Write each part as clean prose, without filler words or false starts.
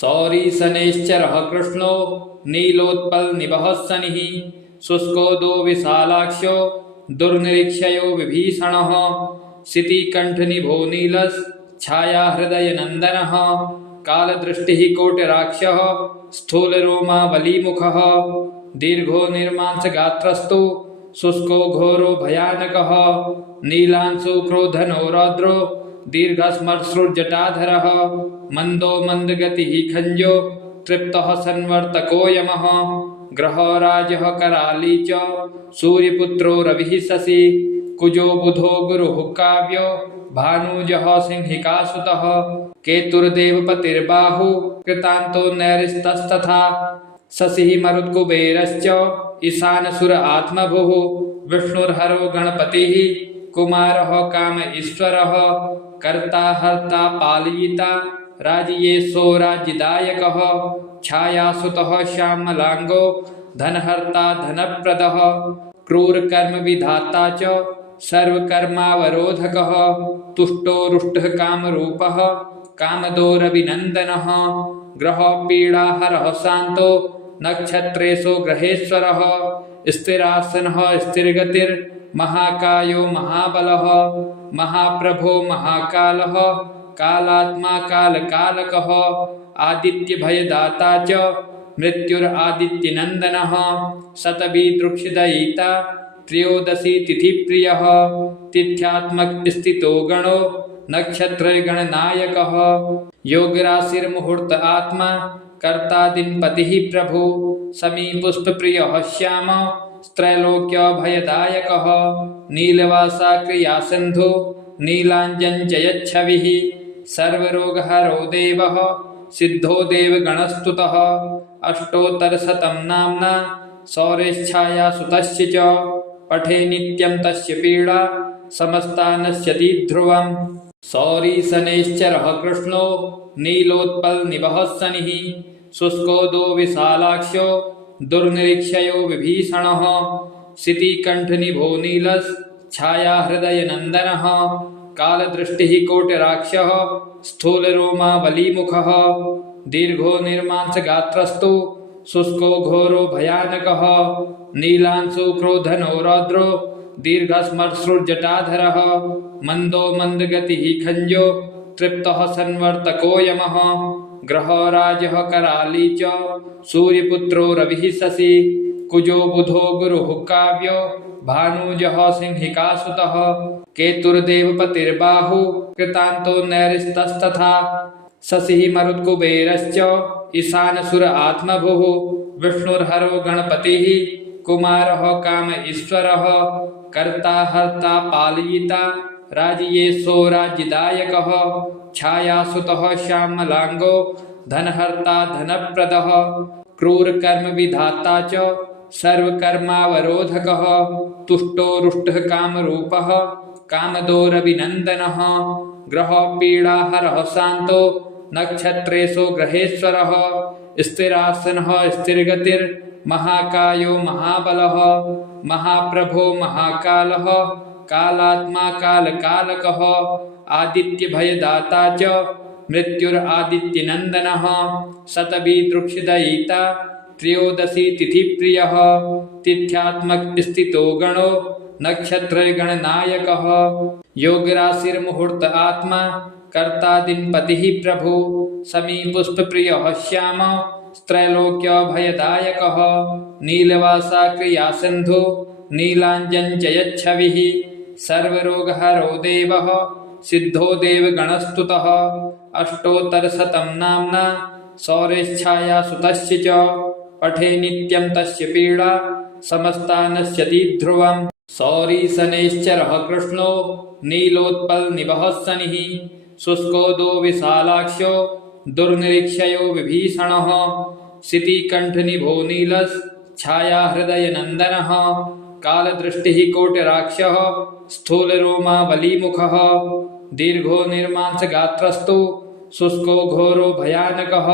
सौरी शनैश्चरः कृष्णो नीलोत्पलनिभः शनिः शुष्को दो विशालाक्ष्यो दुर्निरीक्षयो विभीषणः शितिकण्ठनिभो नीलश्छायाहृदयनन्दनः कालदृष्टिः कोटिराक्षः स्थूलरोमा बलीमुखः दीर्घो निर्मांसगात्रस्तु शुष्को घोरो भयानकः नीलांशु क्रोधनो रौद्रो दीर्घस्मश्रुर्जटाधरः मंदो मंदगतिः खंजो तृप्तः संवर्तको यमः ग्रहो राजः कराली च सूर्यपुत्रो रविः शशि कुजो बुधो गुरुः काव्यो भानुजः सिंहिकासुतः केतुर्देवपतिर्बाहु कृतान्तो नैरिस्तस्तथा शशिः मरुत्कुबेरश्च ईशानसुर आत्मभुः विष्णुर्हरो गणपतिः कुमारः काम ईश्वरः कर्ता हर्ता पालयिता राजयेशो राज्यदायकः छायासुतः श्यामलांगो धनहर्ता धनप्रदः क्रूरकर्म विधाता च सर्वकर्मावरोधकः तुष्टो रुष्टः कामरूपः कामदोरभिनन्दनः ग्रहपीडाहरः शान्तो नक्षत्रेषु ग्रहेश्वरः स्थिरासनः स्थिरगतिर्महाकायो महाबलः महाप्रभो महाकालः कालात्मा कालकालकः आदित्यभयदाता च मृत्युरादित्यनन्दनः शतभिदृक्षदयिता त्रयोदशी तिथिप्रियः तिथ्यात्मक स्थितो गणो नक्षत्रगणनायकः योगराशिर्मुहूर्त आत्मा कर्ता दिनपतिः प्रभु समीपुष्पप्रियः श्याम त्रैलोक्यभयदायकः नीलवासा क्रियासिन्धु नीलाञ्जनजयच्छविः सर्वरोगहरो देवः सिद्धो देवगणस्तुतः अष्टोत्तरशतं नाम्ना सौरेच्छायासुतस्य च पठे नित्यं तस्य पीडा समस्ता नश्यति ध्रुवम् सौरी शनैश्चरः कृष्णो नीलोत्पलनिभः शनिः शुष्को दो विशालाक्ष्यो दुर्निरीक्षयो विभीषणः शितिकण्ठनिभो नीलश्छायाहृदयनन्दनः कालदृष्टिः कोटिराक्षः स्थूलरोमा बलीमुखः दीर्घो निर्मांसगात्रस्तु शुष्को घोरो भयानकः नीलांशु क्रोधनो रौद्रो दीर्घस्मश्रुर्जटाधरः मंदो मंदगतिः खंजो तृप्तः संवर्तको यमः ग्रहो राजः कराली च सूर्यपुत्रो रविः शशि कुजो बुधो गुरुः काव्यो भानुजः सिंहिकासुतः केतुर्देवपतिर्बाहु कृतान्तो नैरिस्तस्तथा शशिः मरुत्कुबेरश्च ईशानसुर आत्मभुः विष्णुर्हरो गणपतिः कुमारः काम ईश्वरः कर्ता हर्ता पालयिता राजयेशो राज्यदायकः छायासुतः श्यामलांगो धनहर्ता धनप्रदः क्रूरकर्म विधाता च सर्वकर्मावरोधकः तुष्टो रुष्टः कामरूपः कामदोरभिनन्दनः ग्रहपीडाहरः शान्तो नक्षत्रेषु ग्रहेश्वरः स्थिरासनः स्थिरगतिर्महाकायो महाबलः महाप्रभो महाकालः कालात्मा कालकालकः आदित्यभयदाता च मृत्युरादित्यनन्दनः शतभिदृक्षदयिता त्रयोदशी तिथिप्रियः तिथ्यात्मक स्थितो गणो नक्षत्रगणनायकः योगराशिर्मुहूर्त आत्मा कर्ता दिनपतिः प्रभु समीपुष्पप्रियः श्याम त्रैलोक्यभयदायकः नीलवासा क्रियासिन्धु नीलाञ्जनजयच्छविः सर्वरोगहरो देवः सिद्धो देवगणस्तुतः अष्टोत्तरशतं नाम्ना सौरेच्छायासुतस्य च पठे नित्यं तस्य पीडा समस्ता नश्यति ध्रुवम् सौरी शनैश्चरः कृष्णो नीलोत्पलनिभः शनिः शुष्को दो विशालाक्ष्यो दुर्निरीक्षयो विभीषणः शितिकण्ठनिभो नीलश्छायाहृदयनन्दनः कालदृष्टिः कोटिराक्षः स्थूलरोमा बलीमुखः दीर्घो निर्मांसगात्रस्तु शुष्को घोरो भयानकः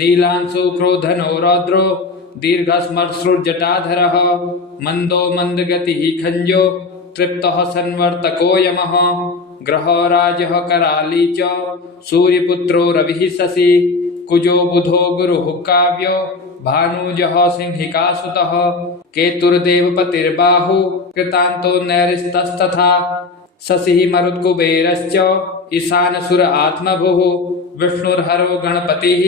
नीलांशु क्रोधनो रौद्रो दीर्घस्मश्रुर्जटाधरः मंदो मंदगतिः खंजो तृप्तः संवर्तको यमः ग्रहो राजः कराली च सूर्यपुत्रो रविः शशि कुजो बुधो गुरुः काव्यो भानुजः सिंहिकासुतः केतुर्देवपतिर्बाहु कृतान्तो नैरिस्तस्तथा शशिः मरुत्कुबेरश्च ईशानसुर आत्मभुः विष्णुर्हरो गणपतिः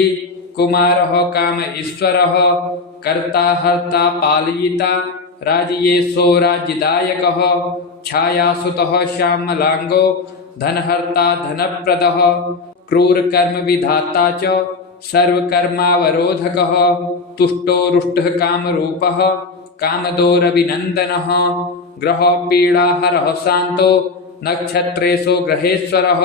कुमारः काम ईश्वरः कर्ता हर्ता पालयिता राजयेशो राज्यदायकः छायासुतः श्यामलांगो धनहर्ता धनप्रदः क्रूरकर्म विधाता च सर्वकर्मावरोधकः तुष्टो रुष्टः कामरूपः कामदोरभिनन्दनः ग्रहपीडाहरः शान्तो नक्षत्रेषु ग्रहेश्वरः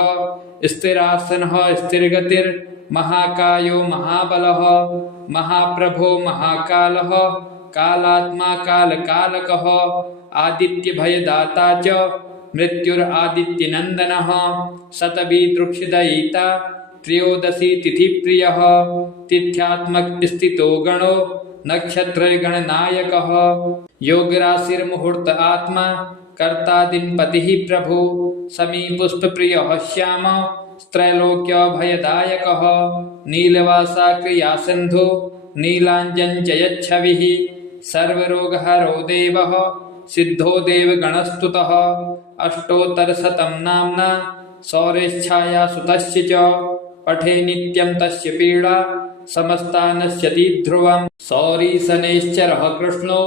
स्थिरासनः स्थिरगतिर्महाकायो महाबलः महाप्रभो महाकालः कालात्मा कालकालकः आदित्यभयदाता च मृत्युरादित्यनन्दनः शतभिदृक्षदयिता त्रयोदशी तिथिप्रियः तिथ्यात्मक स्थितो गणो नक्षत्रगणनायकः योगराशिर्मुहूर्त आत्मा कर्ता दिनपतिः प्रभु समीपुष्पप्रियः श्याम त्रैलोक्यभयदायकः नीलवासा क्रियासिन्धु नीलाञ्जनजयच्छविः सर्वरोगहरो देवः सिद्धो देवगणस्तुतः अष्टोत्तरशतं नाम्ना सौरेच्छायासुतस्य च पठे नित्यं तस्य पीडा समस्ता नश्यति ध्रुवम् सौरीशनैश्चरः कृष्णो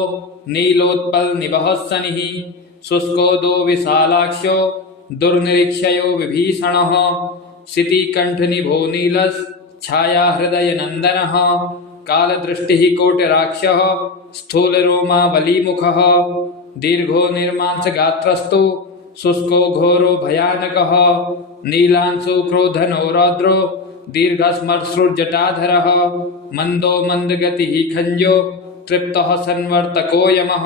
नीलोत्पलनिभः शनिः शुष्कोदो विशालाक्षो दुर्निरीक्षयो विभीषणः शितिकण्ठनिभो नीलश्छायाहृदयनन्दनः कालदृष्टिः कोटिराक्षः स्थूलरोमा बलीमुखः दीर्घो निर्मांसगात्रस्तु शुष्को घोरो भयानकः नीलांशु क्रोधनो रौद्रो दीर्घस्मश्रुर्जटाधरः मन्दो मन्दगतिः खञ्जो तृप्तः संवर्तको यमः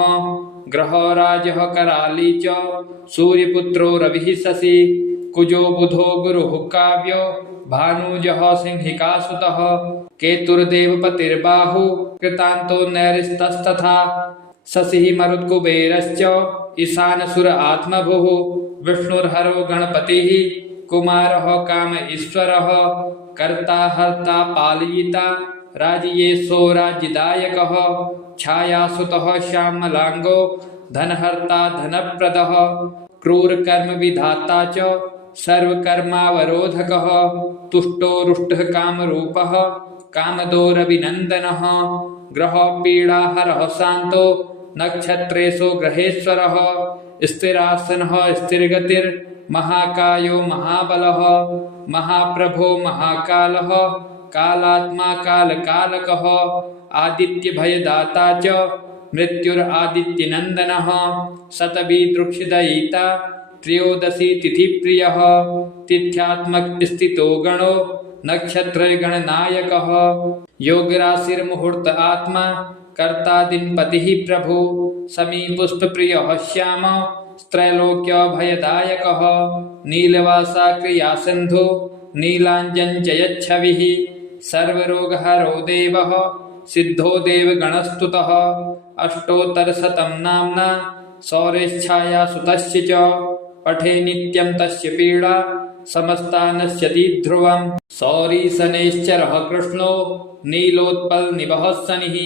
ग्रहराजः कराली च सूर्यपुत्रो रविः शशि कुजो बुधो गुरुः काव्यो भानुजः सिंहिकासुतः केतुर्देवपतिर्बाहु कृतान्तो नैरिस्तस्तथा शशिः मरुत्कुबेरश्च ईशानसुर आत्मभुः विष्णुर्हरो गणपतिः कुमारः काम ईश्वरः कर्ता हर्ता पालयिता राजयेशो राज्यदायकः छायासुतः श्यामलांगो धनहर्ता धनप्रदः क्रूरकर्म विधाता च सर्वकर्मावरोधकः तुष्टो रुष्टः कामरूपः कामदोरभिनन्दनः ग्रहपीडाहरः शान्तो नक्षत्रेषु ग्रहेश्वरः स्थिरासनः स्थिरगतिर्महाकायो महाबलः महाप्रभो महाकालः कालात्मा कालकालकः आदित्यभयदाता च मृत्युरादित्यनन्दनः शतभिदृक्षदयिता त्रयोदशी तिथिप्रियः तिथ्यात्मक स्थितो गणो नक्षत्रगणनायकः योगराशिर्मुहूर्त आत्मा कर्ता दिनपतिः प्रभु समीपुष्पप्रियः श्याम त्रैलोक्यभयदायकः नीलवासा क्रियासिन्धु नीलाञ्जनजयच्छविः सर्वरोगहरो देवः सिद्धो देवगणस्तुतः अष्टोत्तरशतं नाम्ना सौरेच्छायासुतस्य च पठे नित्यं तस्य पीडा समस्ता नश्यति ध्रुवम् सौरीशनैश्चरः कृष्णो नीलोत्पलनिभः शनिः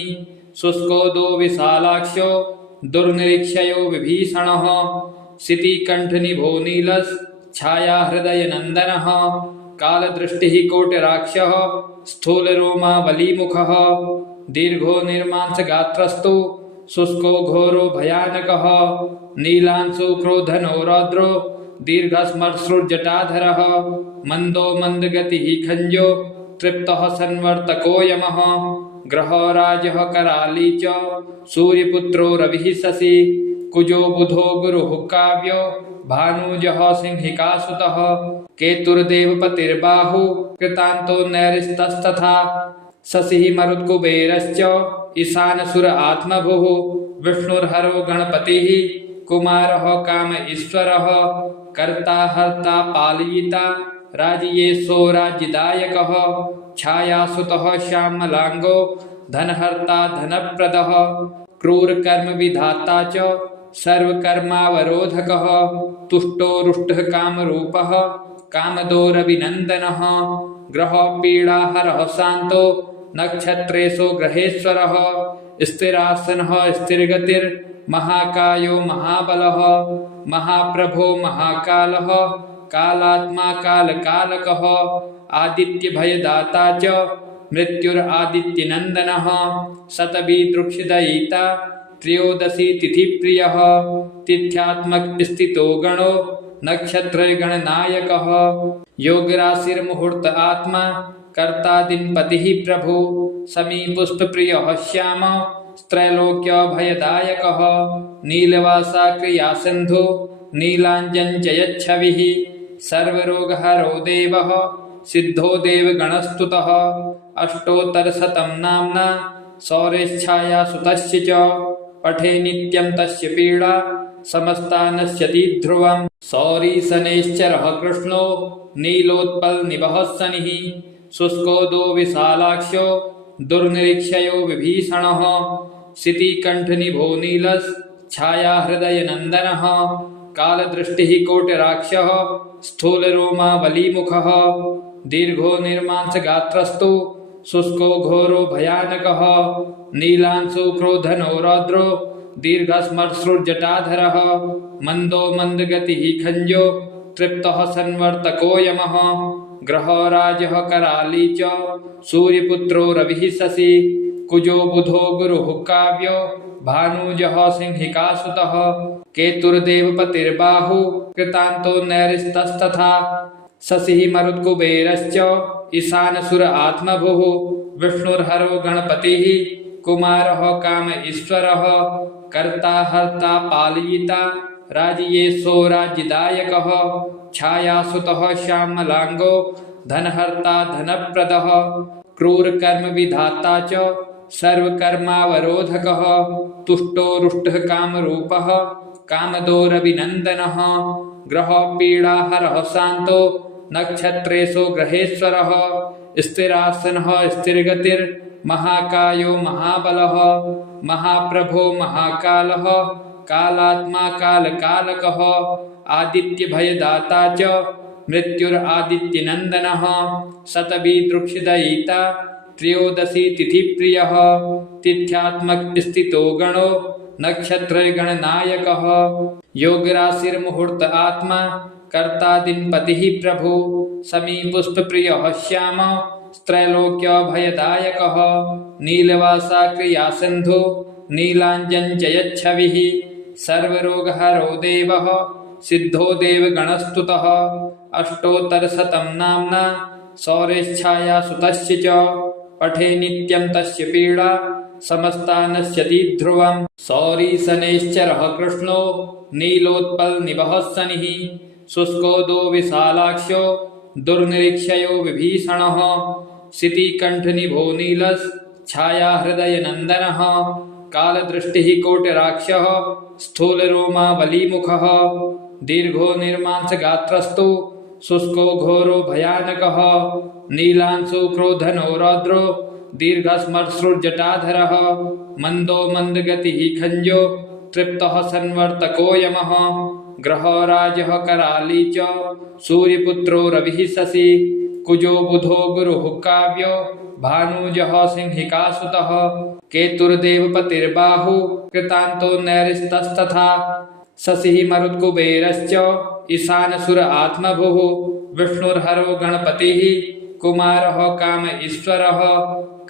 शुष्कोदो विशालाक्षो दुर्निरीक्षयो विभीषणः शितिकण्ठनिभो नीलश्छायाहृदयनन्दनः कालदृष्टिः कोटिराक्षः स्थूलरोमा बलीमुखः दीर्घो निर्मांसगात्रस्तु शुष्को घोरो भयानकः नीलांशु क्रोधनो रौद्रो दीर्घस्मश्रुर्जटाधरः मन्दो मन्दगतिः खञ्जो तृप्तः संवर्तको यमः ग्रहराजः कराली च सूर्यपुत्रो रविः शशि कुजो बुधो गुरुः काव्यो भानुजः सिंहिकासुतः केतुर्देवपतिर्बाहु कृतान्तो नैरिस्तस्तथा शशिः मरुत्कुबेरश्च ईशानसुर आत्मभुः विष्णुर्हरो गणपतिः कुमारः काम ईश्वरः कर्ता हर्ता पालयिता राजयेशो राज्यदायकः छायासुतः श्यामलांगो धनहर्ता धनप्रदः क्रूरकर्म विधाता च सर्वकर्मावरोधकः तुष्टो रुष्टः कामरूपः कामदोरभिनन्दनः ग्रहपीडाहरः शान्तो नक्षत्रेषु ग्रहेश्वरः स्थिरासनः स्थिरगतिर्महाकायो महाबलः महाप्रभो महाकालः कालात्मा कालकालकः आदित्यभयदाता च मृत्युरादित्यनन्दनः शतभिदृक्षिदयिता त्रयोदशी तिथिप्रियः तिथ्यात्मक स्थितो गणो नक्षत्रगणनायकः योगराशिर्मुहूर्त आत्मा कर्ता दिनपतिः प्रभु समीपुष्पप्रियः श्याम त्रैलोक्यभयदायकः नीलवासा क्रियासिन्धु नीलाञ्जनजयच्छविः सर्वरोगहरो देवः सिद्धो देवगणस्तुतः अष्टोत्तरशतं नाम्ना शौर्यच्छाया सुतस्य च पठे नित्यं तस्य पीडा समस्ता नश्यति ध्रुवम् शौरीशनैश्चरः कृष्णो नीलोत्पलनिभः शनिः शुष्कोदो विशालाक्षो दुर्निरीक्षयो विभीषणः शितिकण्ठनिभो नीलश्छायाहृदयनन्दनः कालदृष्टिः कोटिराक्षः स्थूलरोमा बलीमुखः दीर्घो निर्मांसगात्रस्तु शुष्को घोरो भयानकः नीलांशु क्रोधनो रौद्रो दीर्घस्मश्रुर्जटाधरः मन्दो मन्दगतिः खञ्जो तृप्तः संवर्तको यमः ग्रहराजः कराली च सूर्यपुत्रो रविः शशि कुजो बुधो गुरुः काव्यो भानुजः सिंहिकासुतः केतुर्देवपतिर्बाहु कृतान्तो नैरिस्तस्तथा शशिः मरुत्कुबेरश्च ईशानसुर आत्मभुः विष्णुर्हरो गणपतिः कुमारः काम ईश्वरः कर्ता हर्ता पालयिता राजयेशो राज्यदायकः छायासुतः श्यामलांगो धनहर्ता धनप्रदः क्रूरकर्म विधाता च सर्वकर्मावरोधकः तुष्टो रुष्टः कामरूपः कामदोरभिनन्दनः ग्रहपीडाहरः शान्तो नक्षत्रेषु ग्रहेश्वरः स्थिरासनः स्थिरगतिर्महाकायो महाबलः महाप्रभो महाकालः कालात्मा कालकालकः आदित्यभयदाता च मृत्युरादित्यनन्दनः शतभिदृक्षिदयिता त्रयोदशी तिथिप्रियः तिथ्यात्मक स्थितो गणो नक्षत्रगणनायकः योगराशिर्मुहूर्त आत्मा कर्ता दिनपतिः प्रभु समीपुष्पप्रियः श्याम त्रैलोक्यभयदायकः नीलवासा क्रियासिन्धु नीलाञ्जनजयच्छविः सर्वरोगहरो देवः सिद्धो देवगणस्तुतः अष्टोत्तरशतं नाम्ना शौर्यच्छाया सुतस्य च पठे नित्यं तस्य पीडा समस्ता नश्यति ध्रुवम् शौरीशनैश्चरः कृष्णो नीलोत्पलनिभः शनिः शुष्कोदो विशालाक्षो दुर्निरीक्षयो विभीषणः शितिकण्ठनिभो नीलश्छायाहृदयनन्दनः कालदृष्टिः कोटिराक्षः स्थूलरोमा बलीमुखः दीर्घो निर्मांसगात्रस्तु शुष्को घोरो भयानकः नीलांशु क्रोधनो रौद्रो दीर्घस्मश्रुर्जटाधरः मन्दो मन्दगतिः खञ्जो तृप्तः संवर्तको यमः ग्रहराजः कराली च सूर्यपुत्रो रविः शशि कुजो बुधो गुरुः काव्यो भानुजः सिंहिकासुतः केतुर्देवपतिर्बाहु कृतान्तो नैरिस्तस्तथा शशिः मरुत्कुबेरश्च ईशानसुर आत्मभुः विष्णुर्हरो गणपतिः कुमारः काम ईश्वरः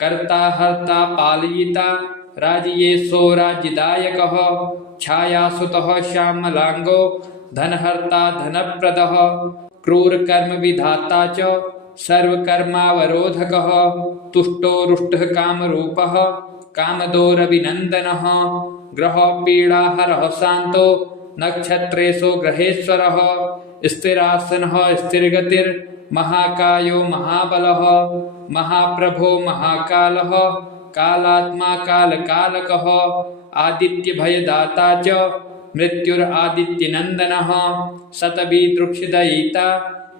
कर्ता हर्ता पालयिता राजयेशो राज्यदायकः छायासुतः श्यामलांगो धनहर्ता धनप्रदः क्रूरकर्म विधाता च सर्वकर्मावरोधकः तुष्टो रुष्टः कामरूपः कामदोरभिनन्दनः ग्रहपीडाहरः शान्तो नक्षत्रेषु ग्रहेश्वरः स्थिरासनः स्थिरगतिर्महाकायो महाबलः महाप्रभो महाकालः कालात्मा कालकालकः आदित्यभयदाता च मृत्युरादित्यनन्दनः शतभिदृक्षिदयिता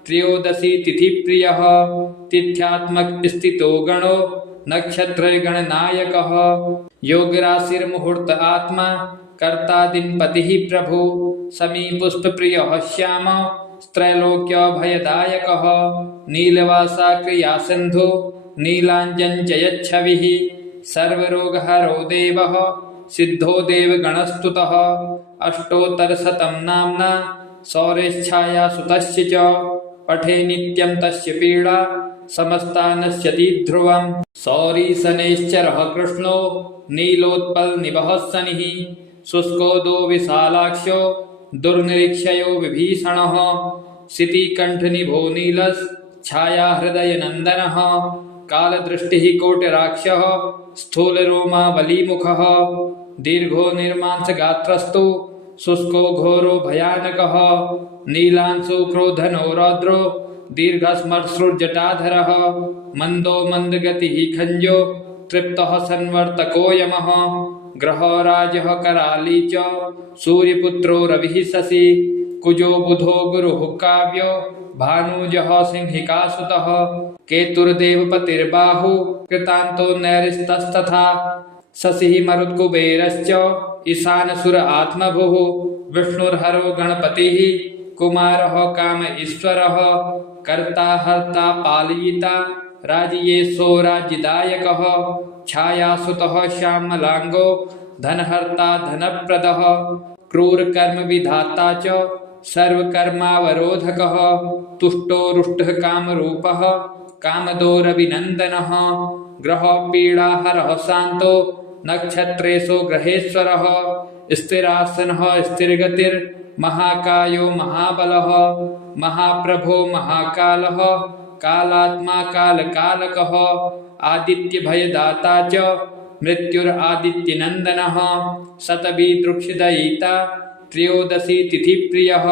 त्रयोदशी तिथिप्रियः तिथ्यात्मक स्थितो गणो नक्षत्रगणनायकः योगराशिर्मुहूर्त आत्मा कर्ता दिनपतिः प्रभु समीपुष्पप्रियः श्याम त्रैलोक्यभयदायकः नीलवासा क्रिया सिन्धु नीलाञ्जन च यच्छविः सर्वरोगहरो देवः सिद्धो देवगणस्तुतः अष्टोत्तरशतं नाम्ना शौर्यच्छाया सुतस्य च पठे नित्यं तस्य पीडा समस्ता नश्यति ध्रुवम् शौरिशनैश्चरः कृष्णो नीलोत्पलनिभः शनिः शुष्कोदो विशालाक्षो दुर्निरीक्षयो विभीषणः शितिकण्ठनिभो नीलश्छायाहृदयनन्दनः कालदृष्टिः कोटिराक्षः स्थूलरोमा बलीमुखः दीर्घो निर्मांसगात्रस्तु शुष्को घोरो भयानकः नीलांशु क्रोधनो रौद्रो दीर्घस्मश्रुर्जटाधरः मन्दो मन्दगतिः खञ्जो तृप्तः संवर्तको यमः ग्रहो राजः कराली च सूर्यपुत्रो रविः शशि कुजो बुधो गुरुः काव्यो भानुजः सिंहिकासुतः केतुर्देवपतिर्बाहु कृतान्तो नैरिस्तस्तथा शशिः मरुत्कुबेरश्च ईशानसुर आत्मभुः विष्णुर्हरो गणपतिः कुमारः काम ईश्वरः कर्ता हर्ता पालयिता राजयेशो राज्यदायकः छायासुतः श्यामलांगो धनहर्ता धनप्रदः क्रूरकर्म विधाता च सर्वकर्मावरोधकः तुष्टो रुष्टः कामरूपः कामदोरविनन्दनः ग्रहपीडाहरः शान्तो नक्षत्रेषु ग्रहेश्वरः स्थिरासनः स्थिरगतिर्महाकायो महाबलः महाप्रभो महाकालः कालात्मा कालकालकः आदित्यभयदाता च मृत्युरादित्यनन्दनः शतभिदृक्षिदयिता त्रयोदशी तिथिप्रियः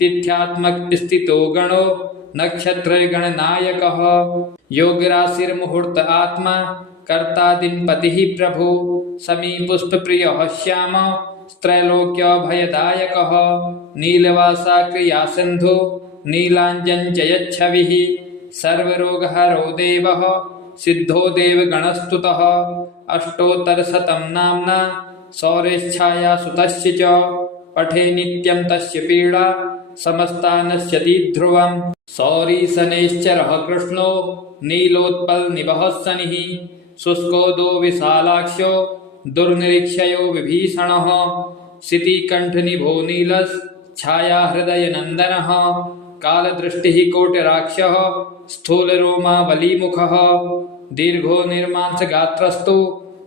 तिथ्यात्मक स्थितो गणो नक्षत्रगणनायकः योगराशिर्मुहूर्त आत्मा कर्ता दिनपतिः प्रभु समीपुष्पप्रियः श्याम त्रैलोक्यभयदायकः नीलवासा क्रिया सिन्धु नीलाञ्जन च यच्छविः सर्वरोगहरो देवः सिद्धो देवगणस्तुतः अष्टोत्तरशतं नाम्ना शौर्यच्छाया सुतस्य च पठे नित्यं तस्य पीडा समस्ता नश्यति ध्रुवम् शौरिशनैश्चरः कृष्णो नीलोत्पलनिभः शनिः शुष्कोदो विशालाक्षो दुर्निरीक्षयो विभीषणः शितिकण्ठनिभो नीलश्छायाहृदयनन्दनः कालदृष्टिः कोटिराक्षः स्थूलरोमा बलीमुखः दीर्घो निर्मांसगात्रस्तु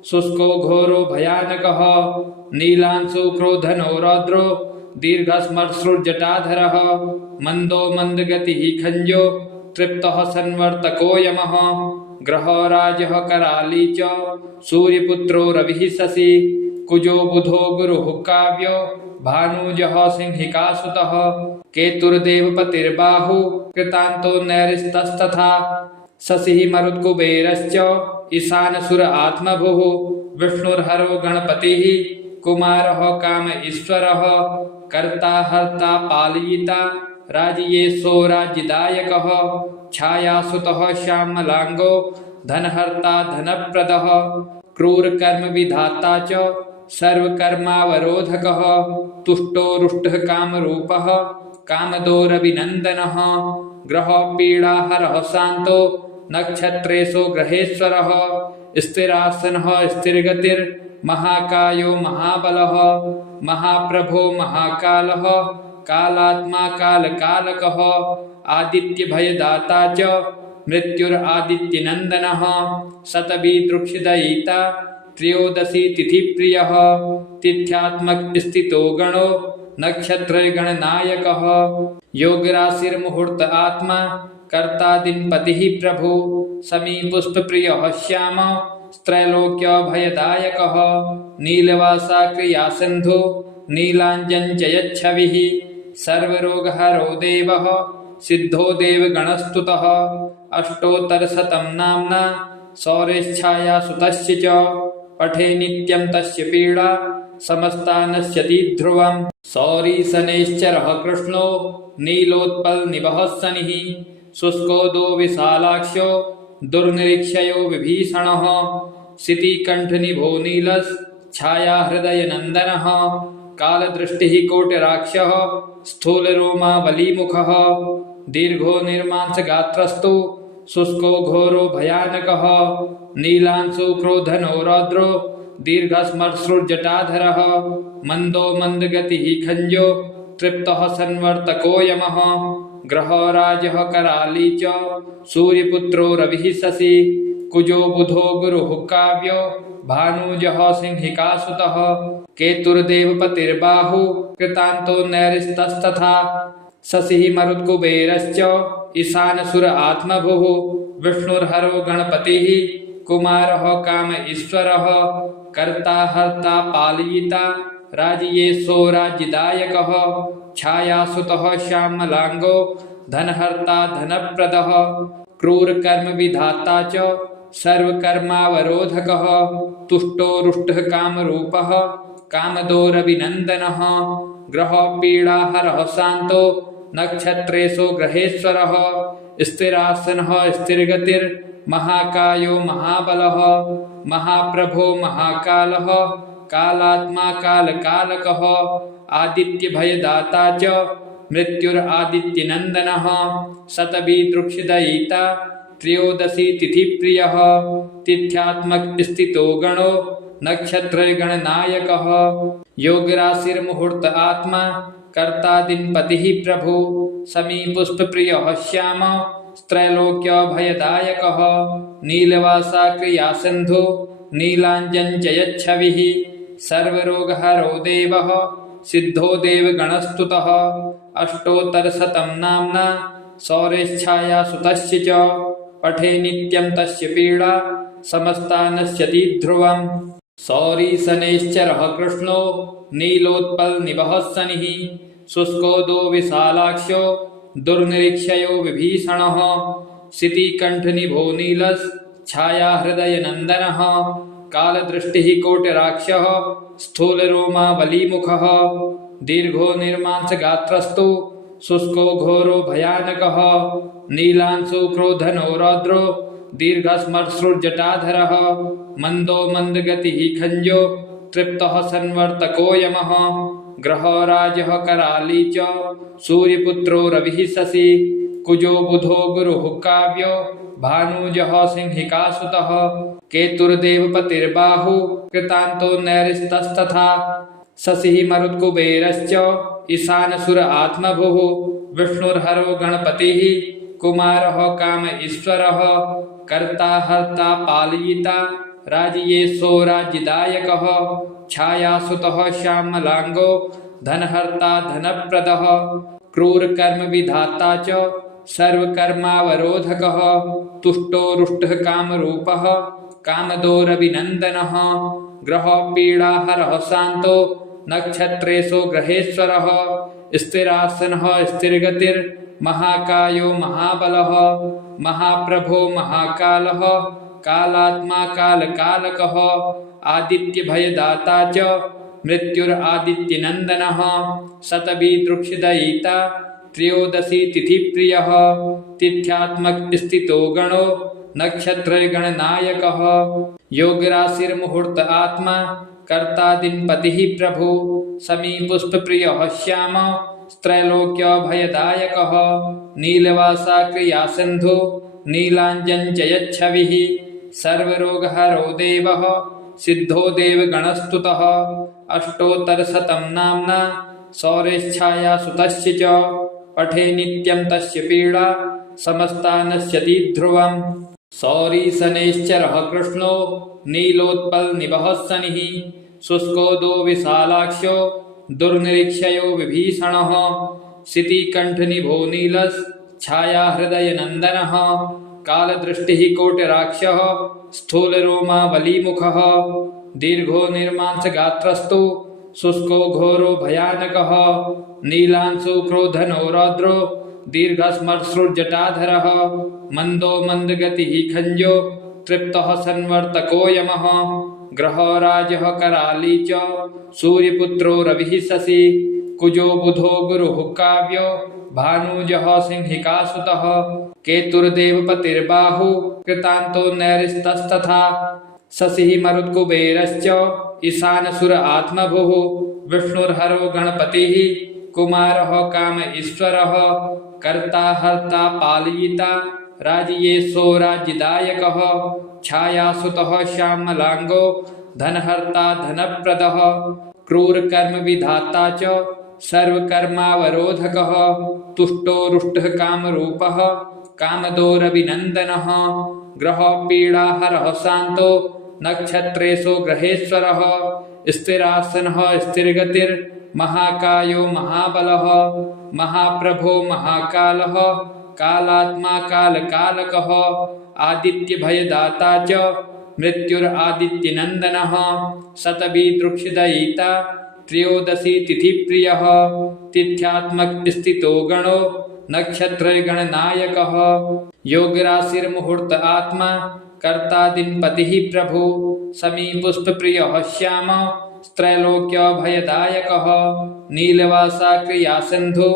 शुष्को घोरो भयानकः नीलांशु क्रोधनो रौद्रो दीर्घस्मश्रुर्जटाधरः मन्दो मन्दगतिः खञ्जो तृप्तः संवर्तको यमः ग्रहो राजः कराली च सूर्यपुत्रो रविः शशि कुजो बुधो गुरुः काव्यो भानुजः सिंहिकासुतः केतुर्देवपतिर्बाहु कृतान्तो नैरिस्तस्तथा शशिः मरुत्कुबेरश्च ईशानसुर आत्मभुः विष्णुर्हरो गणपतिः कुमारः काम ईश्वरः कर्ता हर्ता पालयिता राजयेशो राज्यदायकः छायासुतः श्यामलांगो धनहर्ता धनप्रदः क्रूरकर्म विधाता च सर्वकर्मावरोधकः तुष्टो रुष्टः कामरूपः कामदोरविनन्दनः ग्रहपीडाहरः शान्तो नक्षत्रेषु ग्रहेश्वरः स्थिरासनः स्थिरगतिर्महाकायो महाबलः महाप्रभो महाकालः कालात्मा कालकालकः आदित्यभयदाता च मृत्युरादित्यनन्दनः शतभिदृक्षिदयिता त्रयोदशी तिथिप्रियः तिथ्यात्मक स्थितो गणो नक्षत्रगणनायकः योगराशिर्मुहूर्त आत्मा कर्ता दिनपतिः प्रभु समीपुष्पप्रियः श्याम त्रैलोक्यभयदायकः नीलवासा क्रिया सिन्धु नीलाञ्जन च यच्छविः सर्वरोगहरो देवः सिद्धो देवगणस्तुतः अष्टोत्तरशतं नाम्ना शौर्यच्छाया सुतस्य च पठे नित्यं तस्य पीडा समस्ता नश्यति ध्रुवम् शौरिशनैश्चरः कृष्णो नीलोत्पलनिभः शनिः शुष्कोदो विशालाक्षो दुर्निरीक्षयो विभीषणः शितिकण्ठनिभो नीलश्छायाहृदयनन्दनः कालदृष्टिः कोटिराक्षः स्थूलरोमा बलीमुखः दीर्घो निर्मांसगात्रस्तु शुष्को घोरो भयानकः नीलांशु क्रोधनो रौद्रो दीर्घस्मश्रुर्जटाधरः मंदो मंदगतिः खंजो तृप्तः संवर्तको यमः ग्रहो राजः कराली च सूर्यपुत्रो रविः शशि कुजो बुधो गुरुः काव्यो भानुजः सिंहिकासुतः केतुर्देवपतिर्बाहु कृतान्तो नैरिस्तस्तथा शशिः मरुत्कुबेरश्च ईशानसुर आत्मभुः विष्णुर्हरो गणपतिः कुमारः काम ईश्वरः कर्ता हर्ता पालयिता राजयेशो राज्यदायकः छायासुतः श्यामलांगो धनहर्ता धनप्रदः क्रूरकर्म विधाता च सर्वकर्मावरोधकः तुष्टो रुष्टः कामरूपः कामदोरभिनन्दनः ग्रहो पीडाहरः शान्तो नक्षत्रेषु ग्रहेश्वरः स्थिरासनः स्थिरगतिर्महाकायो महाबलः महाप्रभो महाकालः कालात्मा कालकालकः आदित्यभयदाता च मृत्युरादित्यनन्दनः शतभिदृक्षदयिता त्रयोदशी तिथिप्रियः तिथ्यात्मक स्थितो गणो नक्षत्रगणनायकः योगराशिर्मुहूर्त आत्मा कर्ता दिनपतिः प्रभु समीपुष्पप्रियः श्याम त्रैलोक्यभयदायकः नीलवासा क्रियासिन्धु नीलाञ्जनजयच्छविः सर्वरोगहरो देवः सिद्धो देवगणस्तुतः अष्टोत्तरशतं नाम्ना शौर्यच्छाया सुतस्य च पठे नित्यं तस्य पीडा समस्ता नश्यति ध्रुवम् शौरी शनैश्चरः कृष्णो नीलोत्पलनिभः शनिः शुष्को दो विशालाक्षो दुर्निरीक्षयो विभीषणः शितिकण्ठनिभो नीलश्छाया हृदयनन्दनः कालदृष्टिः कोटिराक्षः स्थूलरोमा बलिमुखः दीर्घो निर्मांसगात्रस्तु शुष्को घोरो भयानकः नीलांशु क्रोधनो रौद्रो दीर्घस्मश्रुर्जटाधरः मंदो मंदगतिः खंजो तृप्तः संवर्तको यमः ग्रहो राजः कराली च सूर्यपुत्रो रविः शशि कुजो बुधो गुरुः काव्यो भानुजः सिंहिकासुतः केतुर्देवपतिर्बाहु कृतान्तो नैरिस्तस्तथा शशिः मरुत्कुबेरश्च ईशानसुर आत्मभुः विष्णुर्हरो गणपतिः कुमारः काम ईश्वरः कर्ता हर्ता पालयिता राजयेशो राज्यदायकः छायासुतः श्यामलांगो धनहर्ता धनप्रदः क्रूरकर्म विधाता च सर्वकर्मावरोधकः तुष्टो रुष्टः कामरूपः कामदोरभिनन्दनः ग्रहो पीडाहरः शान्तो नक्षत्रेषु ग्रहेश्वरः स्थिरासनः स्थिरगतिर्महाकायो महाबलः महाप्रभो महाकालः कालात्मा कालकालकः आदित्यभयदाता च मृत्युरादित्यनन्दनः शतभिदृक्षदयिता त्रयोदशी तिथिप्रियः तिथ्यात्मक स्थितो गणो नक्षत्रगणनायकः योगराशिर्मुहूर्त आत्मा कर्ता दिनपतिः प्रभु समीपुष्पप्रियः श्याम त्रैलोक्यभयदायकः नीलवासा क्रियासिन्धु नीलाञ्जनजयच्छविः सर्वरोगहरो देवः सिद्धो देवगणस्तुतः अष्टोत्तरशतं नाम्ना शौर्यच्छाया सुतस्य च पठे नित्यं तस्य पीडा समस्ता नश्यति ध्रुवम् शौरी शनैश्चरः कृष्णो नीलोत्पलनिभः शनिः शुष्को दो विशालाक्षो दुर्निरीक्षयो विभीषणः शितिकण्ठनिभो नीलश्छाया हृदयनन्दनः कालदृष्टिः कोटिराक्षः स्थूलरोमा बलिमुखः दीर्घो निर्मांसगात्रस्तु शुष्को घोरो भयानकः नीलांशु क्रोधनो रौद्रो दीर्घस्मश्रुर्जटाधरः मंदो मंदगतिः खंजो तृप्तः संवर्तको यमः ग्रहो राजः कराली च सूर्यपुत्रो रविः शशि कुजो बुधो गुरुः काव्यो भानुजः सिंहिकासुतः केतुर्देवपतिर्बाहु कृतान्तो नैरिस्तस्तथा शशिः मरुत्कुबेरश्च ईशानसुर आत्मभुः विष्णुर्हरो गणपतिः कुमारः काम ईश्वरः कर्ता हर्ता पालयिता राजयेशो राज्यदायकः छायासुतः श्यामलांगो धनहर्ता धनप्रदः क्रूरकर्म विधाता च सर्वकर्मावरोधकः तुष्टो रुष्टः कामरूपः कामदोरभिनन्दनः ग्रहपीडाहरः शान्तो नक्षत्रेषु ग्रहेश्वरः स्थिरासनः स्थिरगतिर्महाकायो महाबलः महाप्रभो महाकालः कालात्मा कालकालकः आदित्यभयदाता च मृत्युरादित्यनन्दनः शतभिदृक्षदयिता त्रयोदशी तिथिप्रियः तिथ्यात्मक स्थितो गणो नक्षत्रगणनायकः योगराशिर्मुहूर्त आत्मा कर्ता दिनपतिः प्रभु समीपुष्पप्रियः श्याम त्रैलोक्यभयदायकः नीलवासा क्रियासिन्धु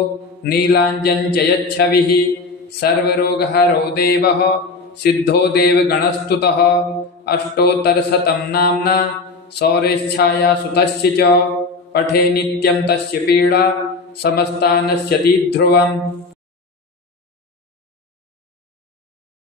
नीलाञ्जनजयच्छविः सर्वरोगहरो देवः सिद्धो देवगणस्तुतः अष्टोत्तरशतं नाम्ना सौरेच्छायासुतस्य च पठे नित्यं तस्य पीडा समस्ता नश्यति ध्रुवम्।